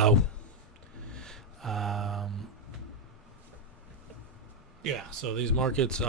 know, um, yeah. So these markets,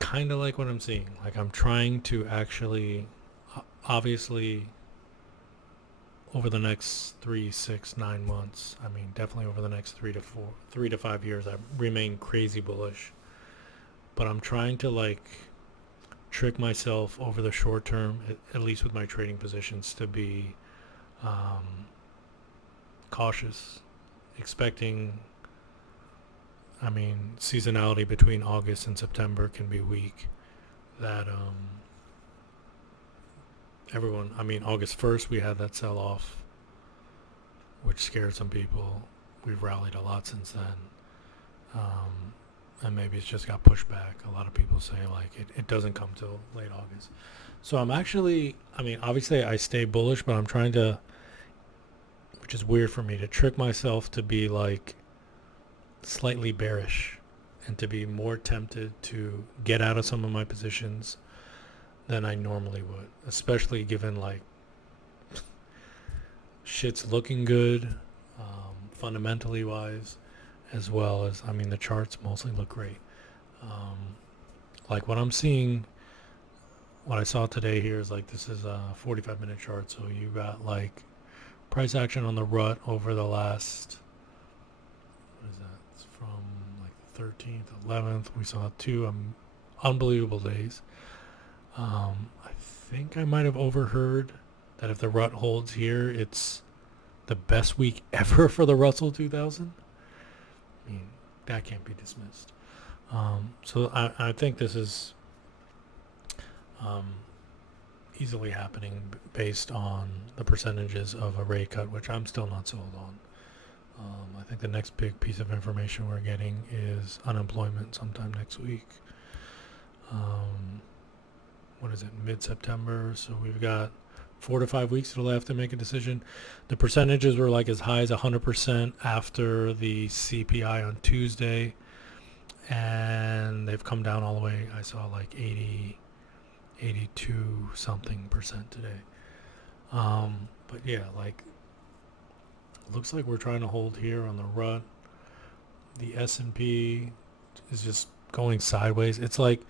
kind of like what I'm seeing. Like I'm trying to actually, obviously, over the next 3, 6, 9 months. I mean, definitely over the next 3 to 5 years, I remain crazy bullish. But I'm trying to like trick myself over the short term, at least with my trading positions, to be um, cautious, expecting. I mean, seasonality between August and September can be weak. That everyone, I mean, August 1st we had that sell off, which scared some people. We've rallied a lot since then. And maybe it's just got pushed back. A lot of people say like it doesn't come till late August. So I'm actually, I mean, obviously I stay bullish, but I'm trying to, which is weird for me, to trick myself to be like slightly bearish and to be more tempted to get out of some of my positions than I normally would, especially given like shit's looking good, fundamentally wise, as well as, I mean, the charts mostly look great. Um, like what I'm seeing, what I saw today here is like this is a 45-minute chart, so you got like price action on the rut over the last, what is that? It's from like the 13th, 11th. We saw two unbelievable days. I think I might have overheard that if the rut holds here, it's the best week ever for the Russell 2000. I mean, that can't be dismissed. So I think this is um, easily happening based on the percentages of a rate cut, which I'm still not sold on. I think the next big piece of information we're getting is unemployment sometime next week. What is it, mid-September? So we've got 4 to 5 weeks till they have to make a decision. The percentages were like as high as 100% after the CPI on Tuesday, and they've come down all the way. I saw like 80, 82 something percent today. But yeah, like looks like we're trying to hold here on the rut. The S&P is just going sideways. It's like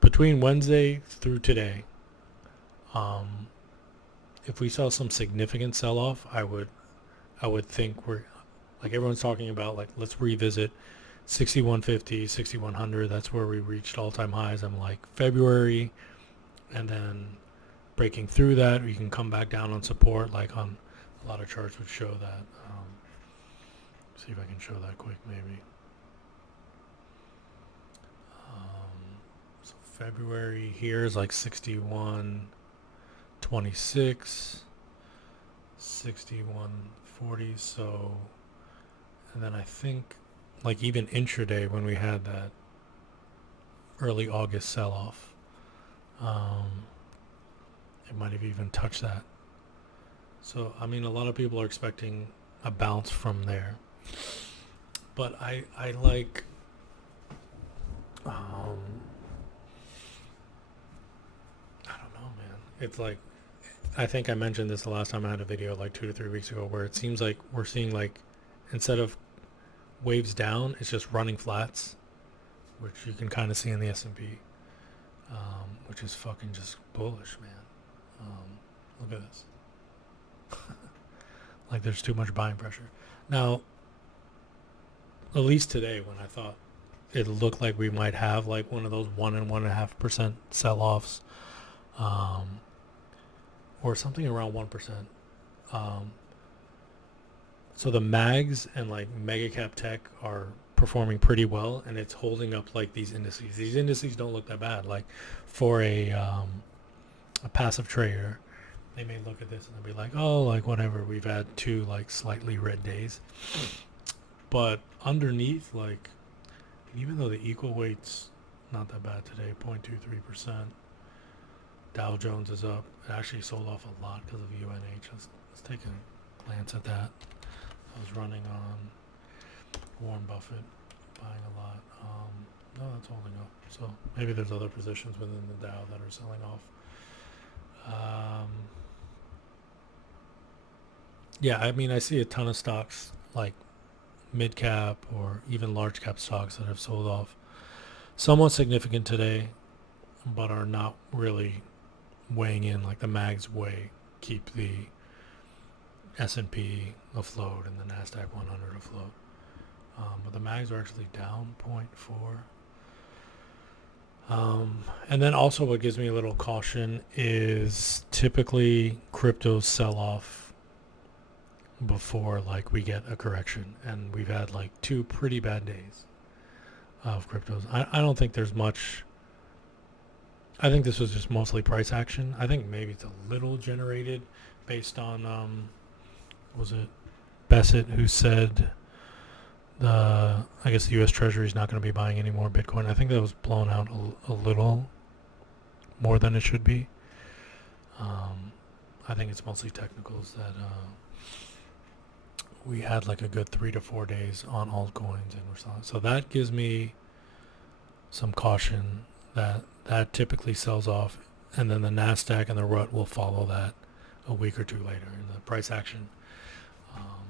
between Wednesday through today, um, if we saw some significant sell-off, I would think we're like everyone's talking about like let's revisit 6150, 6100. That's where we reached all-time highs. I'm like February, and then breaking through that, you can come back down on support. Like on a lot of charts would show that. See if I can show that quick, maybe. So February here is like 6126, 6140. So, and then I think like even intraday when we had that early August sell-off, um, it might have even touched that. So I mean, a lot of people are expecting a bounce from there, but I like I don't know, man. It's like I think I mentioned this the last time I had a video like 2 to 3 weeks ago, where it seems like we're seeing like instead of waves down, it's just running flats, which you can kind of see in the S&P, which is fucking just bullish, man. Look at this. Like there's too much buying pressure. Now, at least today, when I thought it looked like we might have like one of those 1 and 1.5% sell-offs, um, or something around 1%. Um, so the mags and like mega cap tech are performing pretty well, and it's holding up like these indices. These indices don't look that bad. Like for a passive trader, they may look at this and they'll be like, oh, like whatever. We've had two like slightly red days, but underneath, like even though the equal weight's not that bad today, 0.23%. Dow Jones is up. It actually sold off a lot because of UNH. Let's take a glance at that. I was running on Warren Buffett, buying a lot. No, that's holding up. So maybe there's other positions within the Dow that are selling off. Um, yeah, I mean, I see a ton of stocks like mid cap or even large cap stocks that have sold off somewhat significant today, but are not really weighing in like the mags weigh, keep the S&P afloat and the Nasdaq 100 afloat. But the mags are actually down 0.4. And then also what gives me a little caution is typically cryptos sell off before like we get a correction, and we've had like 2 pretty bad days of cryptos. I don't think there's much. I think this was just mostly price action. I think maybe it's a little generated based on was it Bassett who said I guess the U.S. Treasury is not going to be buying any more Bitcoin. I think that was blown out a little more than it should be. I think it's mostly technicals that we had like a good 3 to 4 days on altcoins and we're selling. So that gives me some caution that typically sells off, and then the Nasdaq and the RUT will follow that a week or two later. And the price action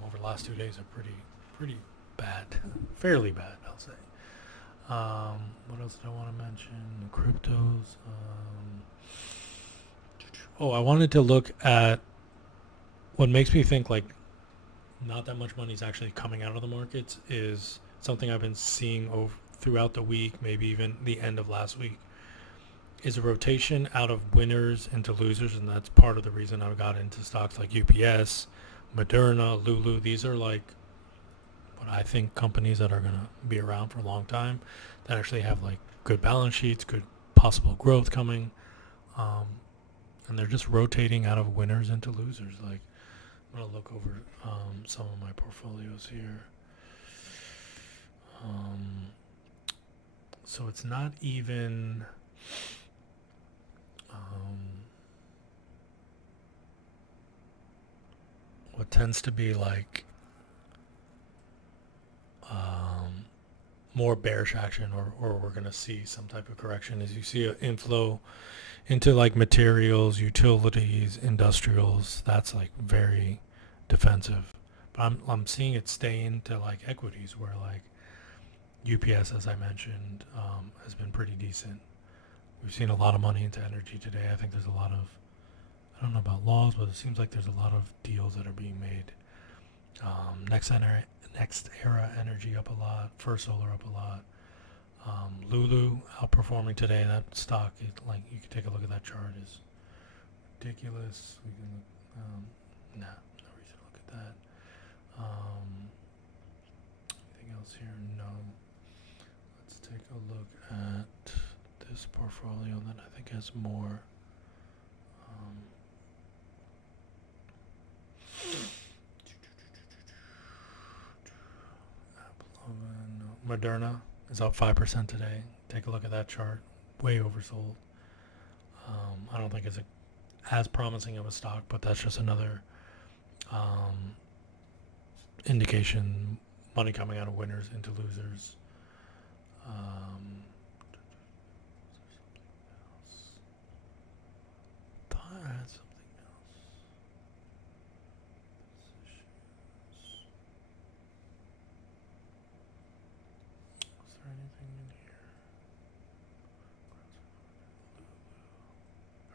over the last 2 days are pretty bad, fairly bad, I'll say. What else did I want to mention? The cryptos. I wanted to look at what makes me think like not that much money is actually coming out of the markets is something I've been seeing throughout the week, maybe even the end of last week, is a rotation out of winners into losers, and that's part of the reason I got into stocks like UPS, Moderna, Lulu. These are like what I think companies that are going to be around for a long time that actually have like good balance sheets, good possible growth coming, and they're just rotating out of winners into losers. Like I'm going to look over some of my portfolios here. So it's not even what tends to be like more bearish action, or we're going to see some type of correction, is you see an inflow into like materials, utilities, industrials. That's like very defensive. But I'm seeing it stay into like equities where like UPS, as I mentioned, has been pretty decent. We've seen a lot of money into energy today. I think there's a lot of, I don't know about laws, but it seems like there's a lot of deals that are being made. Next Era Energy up a lot. First Solar up a lot. Lulu outperforming today. That stock, like you can take a look at that chart, is ridiculous. We can no reason to look at that. Anything else here? No. Let's take a look at this portfolio that I think has more. Moderna is up 5% today. Take a look at that chart. Way oversold. I don't think it's as promising of a stock, but that's just another indication. Money coming out of winners into losers.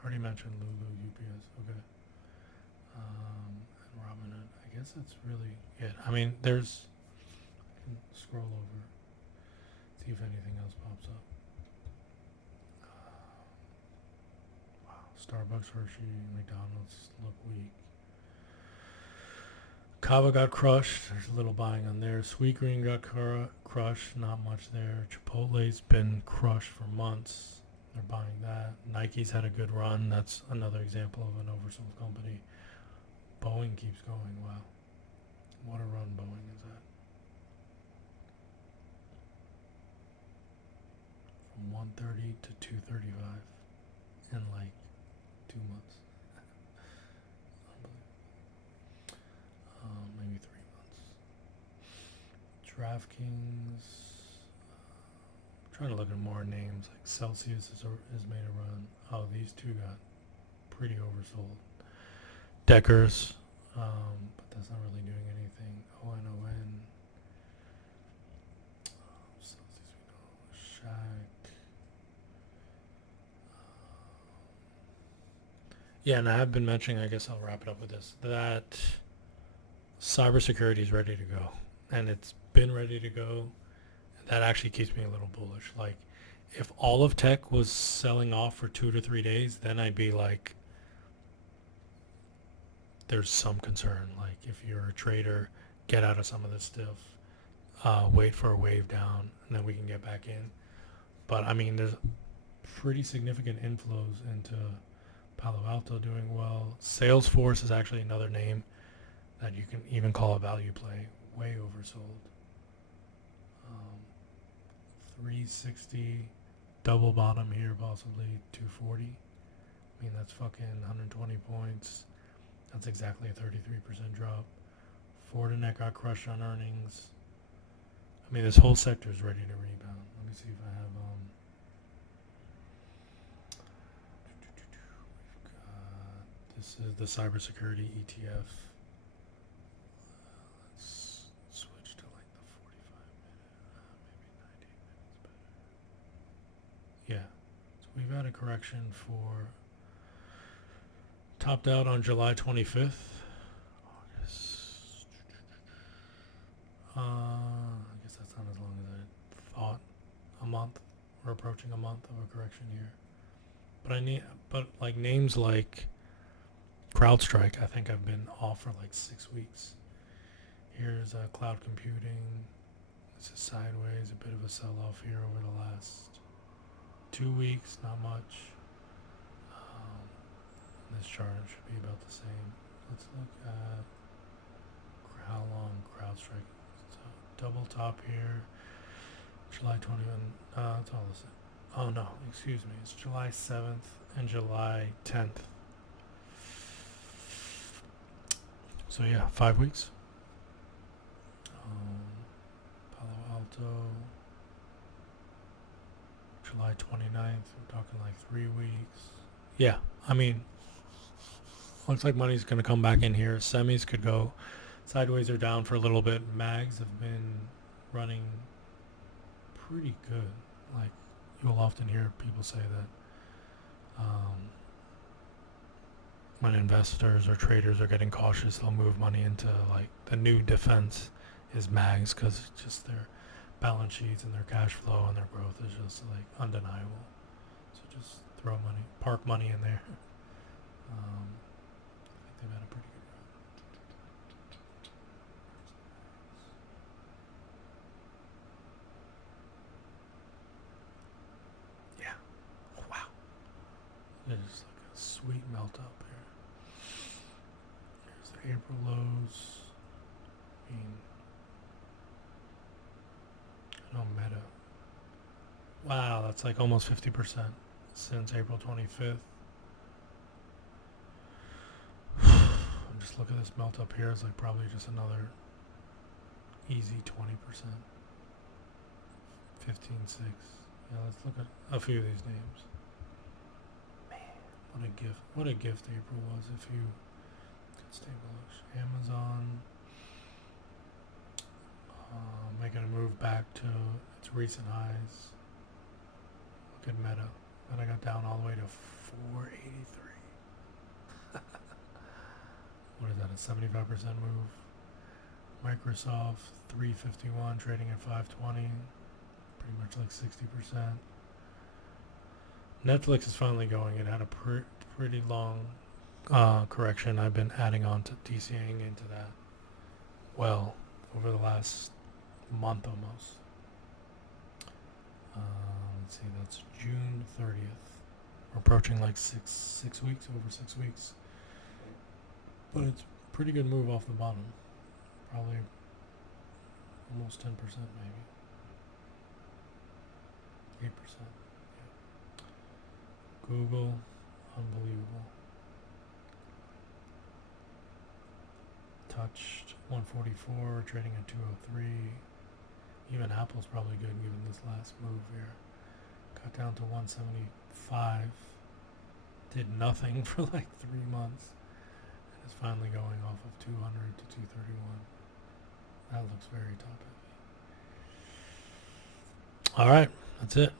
Already mentioned Lulu, UPS. Okay. And Robinhood. I guess that's really it. I mean, there's. I can scroll over, see if anything else pops up. Wow. Starbucks, Hershey, McDonald's look weak. Kava got crushed. There's a little buying on there. Sweetgreen got crushed. Not much there. Chipotle's been crushed for months. They're buying that. Nike's had a good run. That's another example of an oversold company. Boeing keeps going. Wow. What a run Boeing is at. From 130 to 235 in like 2 months. Maybe 3 months. DraftKings. Trying to look at more names. Like Celsius has made a run. Oh, these two got pretty oversold. Deckers, but that's not really doing anything. ONON. Shack. Yeah, and I have been mentioning, I guess I'll wrap it up with this, that cybersecurity is ready to go. And it's been ready to go. That actually keeps me a little bullish. Like, if all of tech was selling off for 2 to 3 days, then I'd be like, there's some concern. Like, if you're a trader, get out of some of this stuff. Wait for a wave down, and then we can get back in. But, I mean, there's pretty significant inflows into Palo Alto doing well. Salesforce is actually another name that you can even call a value play. Way oversold. 360, double bottom here, possibly 240. I mean, that's fucking 120 points. That's exactly a 33% drop. Fortinet got crushed on earnings. I mean, this whole sector is ready to rebound. Let me see if I have this is the cybersecurity ETF. Let's switch to like the 45 minute, maybe 90 minutes better. Yeah, so we've had a correction for topped out on July 25th. August. I guess that's not as long as I thought. A month. We're approaching a month of a correction here. But like names like CrowdStrike, I think I've been off for like 6 weeks. Here's cloud computing. This is sideways, a bit of a sell-off here over the last 2 weeks, not much. This chart should be about the same. Let's look at how long CrowdStrike. So double top here, July 21. It's all the same. Oh no, excuse me. It's July 7th and July 10th. So yeah, 5 weeks. Palo Alto, July 29th. We're talking like 3 weeks. Yeah, I mean, looks like money's going to come back in here. Semis could go sideways or down for a little bit. Mags have been running pretty good. Like, you'll often hear people say that when investors or traders are getting cautious, they'll move money into like the new defense is mags, because just their balance sheets and their cash flow and their growth is just like undeniable. So just throw money, park money in there. I think they've had a pretty good run. Yeah. Wow. It's just like a sweet melt up here. Here's the April lows. I mean, no meta. Wow, that's like almost 50% since April 25th. And just look at this melt up here. It's like probably just another easy 20%. 15.6. Yeah, let's look at a few of these names. Man, what a gift. What a gift April was if you could stay bullish. Amazon making a move back to its recent highs. Look at Meta. Meta got down all the way to 483. What is that, a 75% move? Microsoft, 351, trading at 520. Pretty much like 60%. Netflix is finally going. It had a pretty long correction. I've been adding on to DCAing into that well over the last month almost. Let's see, that's June 30th. We're approaching like six weeks, over 6 weeks. But it's a pretty good move off the bottom. Probably almost 10% maybe. 8%. Yeah. Google, unbelievable. Touched 144, trading at 203. Even Apple's probably good given this last move here. Got down to 175. did nothing for like 3 months. And it's finally going off of 200 to 231. That looks very top heavy. All right, that's it.